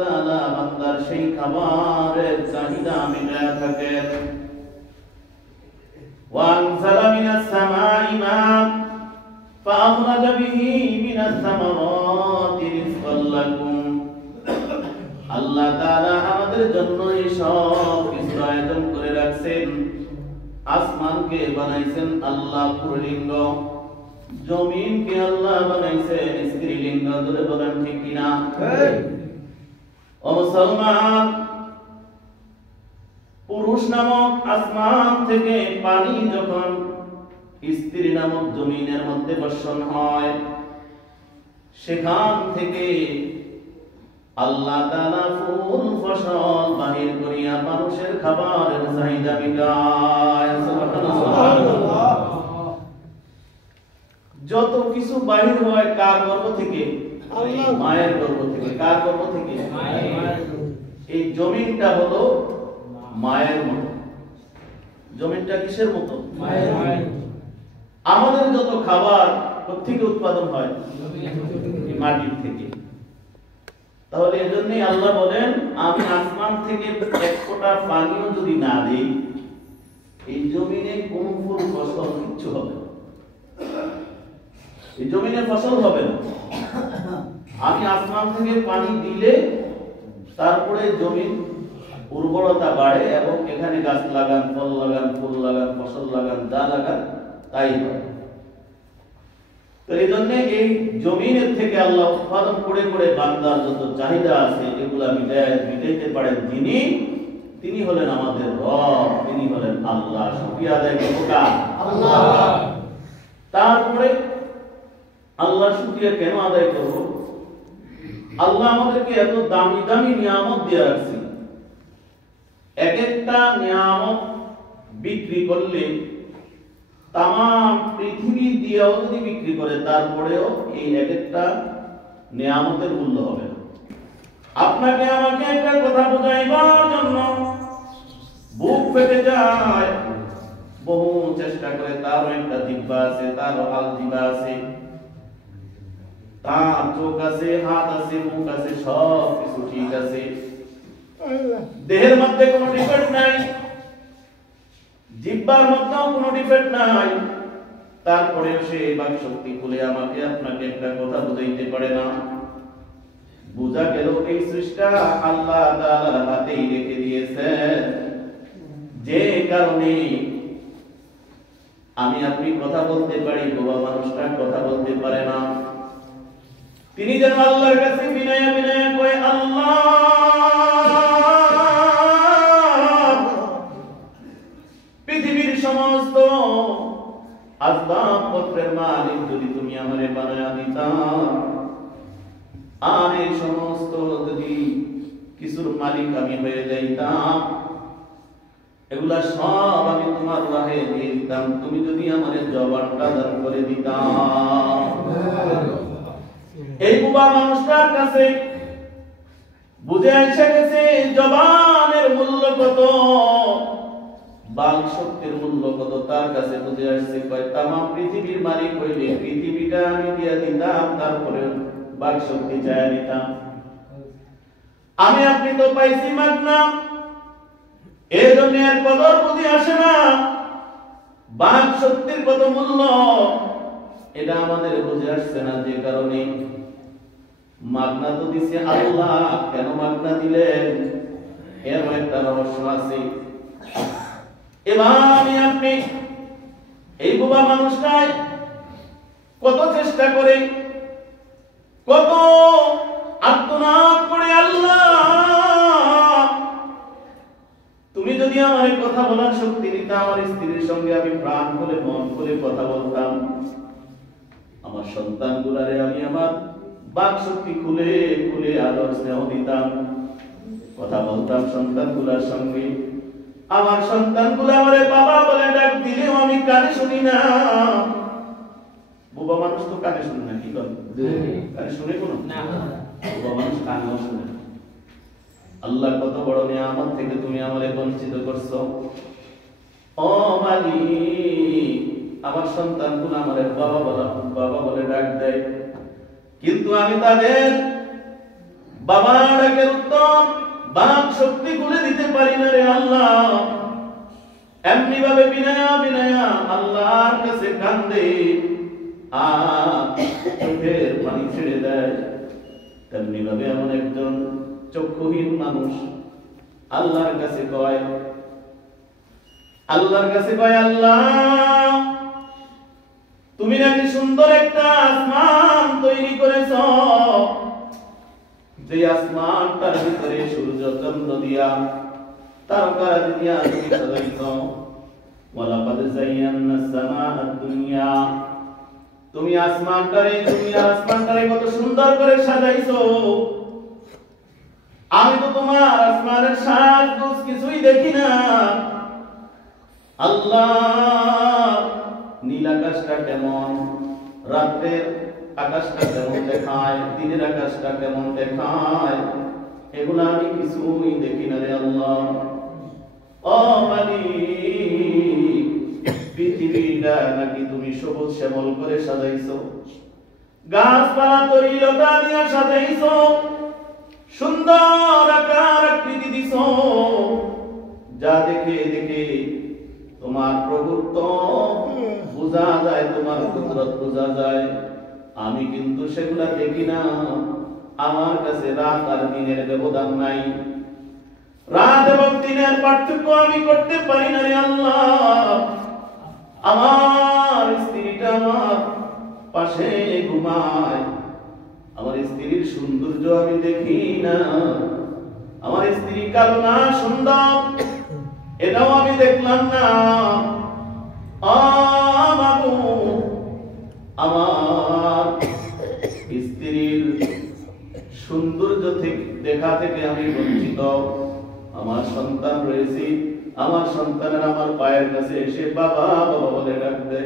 তাআলা বান্দার সেই খাবারের চাহিদা মেটায় থাকেন। وأنزل من السماء ماء فأخرج به من الثمرات رزقا لكم। আল্লাহ তাআলা আমাদের জন্য এই সব কিছু আয়োজন করে রাখছেন। আসমানকে বানাইছেন আল্লাহ পুরলিঙ্গ, জমিনকে আল্লাহ বানাইছেন স্ত্রীলিঙ্গ। ধরে বলেন ঠিক কিনা? ও মুসলমান, পুরুষ নামক আসমান থেকে পানি যখন স্ত্রী নামক জমিনের মধ্যে বর্ষণ হয়, সেখান থেকে আল্লাহ তাআলা ফুল ফসল বাহির করিয়া মানুষের খাবারের চাহিদা মেটায়। সুবহানাল্লাহ। যত কিছু বাহির হয় কার গর্ভ থেকে? মায়ের গর্ভ থেকে। কার গর্ভ থেকে? এই জমিনটা হলো মায়ের মতো। জমিনটা কিসের মতো? মায়ের। আমাদের যত খাবার কোথেকে উৎপাদন হয়? মাটির থেকে। তাহলে এজন্যই আল্লাহ বলেন, আমি আসমান থেকে এক ফোঁটা পানিও যদি না দিই, এই জমিনে কোন ফুল ফসল কিচ্ছু হবে না। এই জমিনে ফসল হবে না। আমি আসমান থেকে পানি দিলে তারপরে জমিন উর্বরতা বাড়ে এবং এখানে গাছ লাগান, ফল লাগান, ফুল লাগান, ফসল লাগান, যা লাগান তাই হয়। তো এই জন্য এই জমিনের থেকে আল্লাহ উৎপাদন করে করে বান্দার যত চাহিদা আছে এগুলা মিটাইতে পারেন যিনি, তিনি হলেন আমাদের রব, তিনি হলেন আল্লাহ। শুকরিয়া আদায় করব কার? আল্লাহ। তারপরে আল্লাহ শুকরিয়া কেন আদায় করব? আল্লাহ আমাদেরকে এত দামি দামি নিয়ামত দিয়ে রাখছেন। এক একটা নিয়ামত বিক্রি করলে তাম পৃথিবী দিয়েও যদি বিক্রি করে তারপরেও এই এক একটা নিয়ামতের মূল্য হবে না। আপনাকে আমাকে একটা কথা বোঝাইবার জন্য বুক ফেটে যায়, বহু চেষ্টা করে। তারও একটা জিহ্বা আছে, তারও আলজিহ্বা আছে, তার চোখ আছে, হাত আছে, মুখ আছে, সব কিছু ঠিক আছে, দেহের মধ্যে কোনো ডিফেক্ট নাই, জিহ্বার মধ্যেও কোনো ডিফেক্ট নাই। তারপরেও সে বাক শক্তি খুলে আমাকে আপনাকে একটা কথা বুঝাইতে পারে না। বুঝা গেল এই সৃষ্টা আল্লাহ তাআলার হাতেই রেখে দিয়েছেন, যে কারণে আমি আপনি কথা বলতে পারি, বোবা মানুষটা কথা বলতে পারে না। তিনি যেন আল্লাহর কাছে বিনয়ে বিনয়ে কয়, আল্লাহ পৃথিবীর সমস্ত আসবাবপত্রের মালিক যদি তুমি আমারে বানায়া দিতা, আর এই সমস্ত যদি কিছুর মালিক আমি হয়ে যাইতাম, এগুলা সব আমি তোমার রাহে দিয়ে দিতাম, তুমি যদি আমারে জবানটা দান করে দিতাম। এই বুবা মানুষটার কাছে বুঝে এসে গেছে জবানের মূল্য কত, বাক শক্তির মূল্য কত। তার কাছে বুঝে আসছে, কয় তাম পৃথিবীর মালিক হইলে পৃথিবীটা আমি দিয়া দিতাম, তারপরে বাক শক্তি চাইয়া দিতাম। আমি আপনি তো পাইছি মাগনা, এই জন্য এর কদর বুঝি আসে না। বাক শক্তির কত মূল্য এটা আমাদের বুঝে আসছে না, যে কারণে মাগনা তো দিছে আল্লাহ। কেন মাগনা দিলেন এর একটা রহস্য আছে। এবার আমি আপনি এই বোবা মানুষটাই কত চেষ্টা করে, কত আত্মনাদ করে, আল্লাহ তুমি যদি আমার কথা বলার শক্তি দিতা, আমার স্ত্রীর সঙ্গে আমি প্রাণ খুলে মন খুলে কথা বলতাম, আমার সন্তানগুলারে আমি আমার বাক শক্তি খুলে খুলে আদর স্নেহ দিতাম, কথা বলতাম সন্তানগুলার সঙ্গে। আমার সন্তানগুলো আমারে বাবা বলে ডাক দিলেও আমি কানে শুনি না। বোবা মানুষ তো কানে শুনে না, কি করে? কানে শুনে কোনো না, বোবা মানুষ কানেও শুনে না। আল্লাহ কত বড় নিয়ামত থেকে তুমি আমারে বঞ্চিত করছো। ও মালিক, আমার সন্তানগুলো আমারে বাবা বলে ডাক দেয়, কিন্তু আমি তাদের বাবা ডাকের উত্তর বাক শক্তি খুলে দিতে পারি না রে আল্লাহ। এমনি ভাবে বিনয়া বিনয়া আল্লাহর কাছে কান্দে আর চোখের পানি ছেড়ে দেয়। তেমনি ভাবে এমন একজন চক্ষুহীন মানুষ আল্লাহর কাছে কয়, আল্লাহ তুমি নাকি সুন্দর একটা আসমান তৈরি করেছ, যে আসমানটার ভিতরে সূর্য চন্দ্র দিয়া তারকা দিয়া তুমি সাজাইছ। ওয়ালাকাদ যায়্যানাস সামাআদ দুনিয়া, তুমি আসমানটারে কত সুন্দর করে সাজাইছো। আমি তো তোমার আসমানের সাজ গোছ কিছুই দেখি না। আল্লাহ নীল আকাশটা কেমন, রাতের আকাশটা কেমন দেখায়, দিনের আকাশটা কেমন দেখায়, এগুলো আমি কিছুই দেখি না রে আল্লাহ। ও মালিক, পৃথিবীটা নাকি তুমি সবুজ শ্যামল করে সাজাইছো, গাছপালা তরিলতা দিয়া সাজাইছো, সুন্দর আকার আকৃতি দিছো, যা দেখে দেখে তোমার প্রভুত্ব বোঝা যায়, তোমার কুদরত বোঝা যায়। আমি কিন্তু সেগুলা দেখি না। আমার কাছে রাত আর দিনের ব্যবধান নাই, রাত এবং দিনের পার্থক্য আমি করতে পারি না রে আল্লাহ। আমার স্ত্রীটা আমার পাশে ঘুমায়, আমার স্ত্রীর সৌন্দর্য আমি দেখি না। আমার স্ত্রী কালো না সুন্দর, এটাও আমি দেখলাম না। আমার স্ত্রীর সৌন্দর্য দেখা থেকে আমি বঞ্চিত। আমার সন্তান রয়েছে, আমার সন্তানের আমার পায়ের কাছে এসে বাবা বাবা বলে ডাকবে।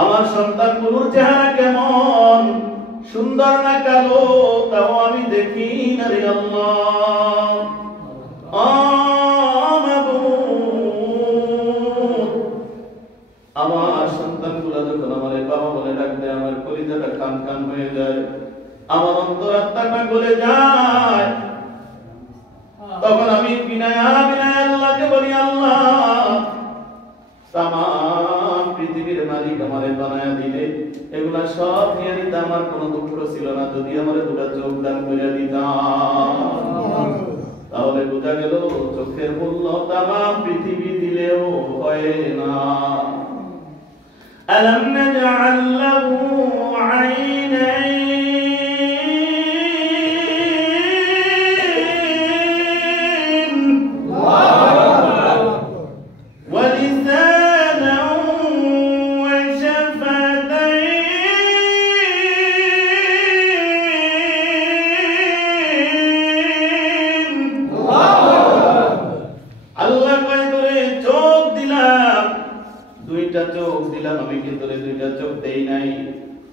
আমার সন্তানগুলোর চেহারা কেমন, সুন্দর না কালো, তাও আমি দেখি না রে আল্লাহ। আমার সন্তানগুলো যখন আমার বাবা বলে ডাকবে, আমার কলিজাটা কান কান হয়ে যায়, আমার অন্তরাত্মাটা গলে যায়। তখন আমি বিনয়া বিনয়া আল্লাহকে বলি, আল্লাহ তামাম পৃথিবীর মালিক আমারে বানায়া দিলে, এগুলা সব নিয়ে নিতে আমার কোনো দুঃখ ছিল না। যদি আমারে দুটা চোখ দান করে দিতাম, তাহলে বোঝা গেল চোখের মূল্য তামাম পৃথিবী দিলেও হয় না। আলাম নাজআল লাহু আইনাইন চোখ দিলাম, আমি কি তোরে দুইটা চোখ দেই নাই?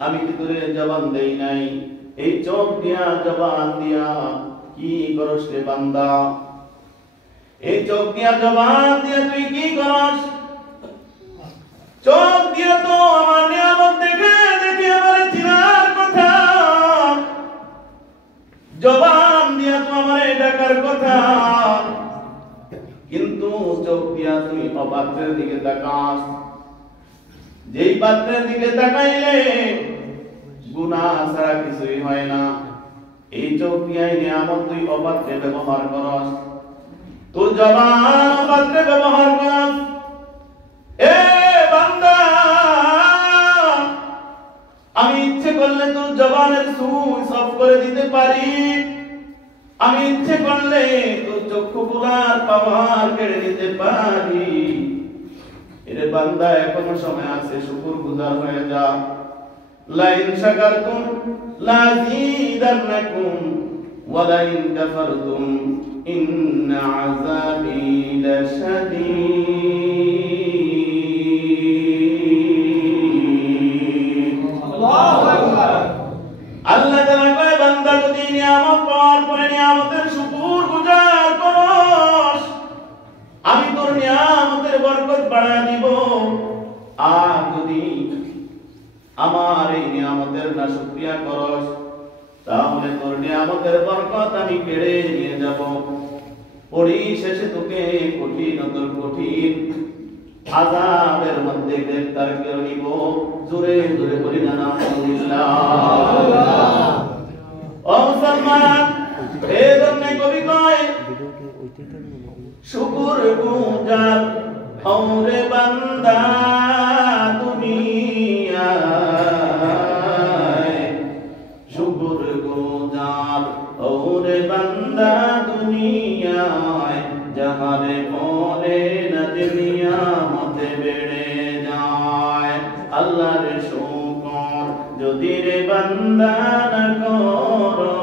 আমি কি তোরে জবান দেই নাই? এই চোখ দিয়া জবান দিয়া কি করস রে বান্দা? এই চোখ দিয়া জবান দিয়া তুই কি করস? চোখ দিয়া তো আমার নিয়ামত দেখে দেখে আমার চিনার কথা, জবান দিয়া তো আমার ডাকার কথা, কিন্তু চোখ দিয়া তুই অপাত্রের দিকে তাকাস। যেই পাত্রের দিকে তাকাইলে গুনাহ ছাড়া কিছুই হয় না, এই চোখ দিয়ে নিয়ামত তুই অপাত্রে ব্যবহার করস, তোর জবান অপাত্রে ব্যবহার করস। এ বান্দা, আমি ইচ্ছে করলে তোর জবানের সুইচ অফ করে দিতে পারি, আমি ইচ্ছে করলে তোর চক্ষুগুলার পাওয়ার কেড়ে নিতে পারি। এরে বান্দা, এখনো সময় আছে, শুকরগুজার হয়ে যা। লাইন শাকারতুম লাযীদান্নাকুম ওয়া লাইন কাফারতুম ইন্না আযাবী লাশাদীদ। আল্লাহু আকবার। আল্লাহ তাআলা কয়, বান্দা যদি নিয়ামত পাওয়ার পরে নিয়ামতের শুকরগুজার করস, আমি তোর নিয়ামতের বরকত বাড়ায় দিব। আর যদি আমার এই নিয়ামতের নাশুকরিয়া করস, তাহলে তোর নিয়ামতের বরকত আমি কেড়ে নিয়ে যাব। পরিশেষে তোকে কঠিনতর কঠিন আযাবের মধ্যে গ্রেফতার করে নিব। জোরে জোরে বলি না আলহামদুলিল্লাহ। ও মুসলমান, এই জন্য কবি কয় শুকর গুজার ওরে বান্দা দুনিয়ায়, শুকর গুজার ওরে বান্দা দুনিয়ায়, যাহারে বলে না নিয়ামতে বেড়ে যায়। আল্লাহর শুকর যদি রে বান্দা না করো,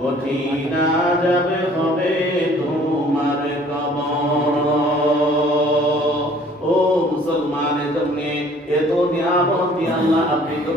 কঠিন যাবে হবে তোমার কবর। ও মুসলমান, এত নিয়ামত আল্লাহ আপনি তো